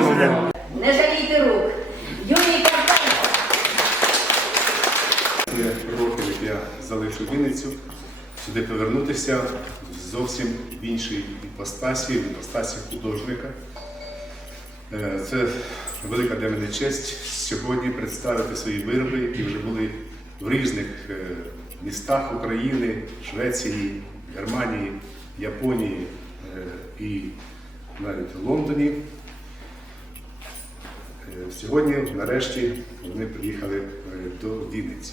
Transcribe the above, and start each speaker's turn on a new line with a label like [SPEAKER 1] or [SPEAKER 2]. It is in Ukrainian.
[SPEAKER 1] Не жалійте рук. Юрій Карпенко.
[SPEAKER 2] Років, як я залишив Вінницю, сюди повернутися зовсім в іншій іпостасі, в іпостасі художника. Е, Це велика для мене честь сьогодні представити свої вироби, які вже були в різних е, містах України, Швеції, Германії, Японії е, і навіть в Лондоні. Е, Сьогодні, нарешті, вони приїхали е, до Вінниці.